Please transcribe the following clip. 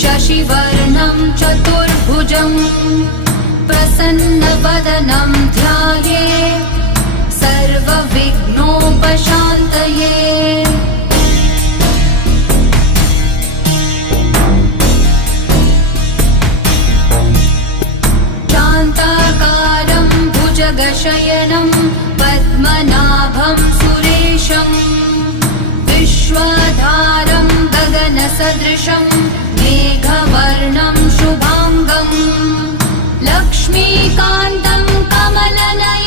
शशिवर्णं चतुर्भुजं प्रसन्नवदनं ध्यायेत् सर्वविघ्नोपशान्तये। शान्ताकारं भुजगशयनं पद्मनाभं सुरेशं विश्वाधारं गगनसदृशं मेघवर्णं शुभाङ्गं लक्ष्मीकान्तं कमलनयनं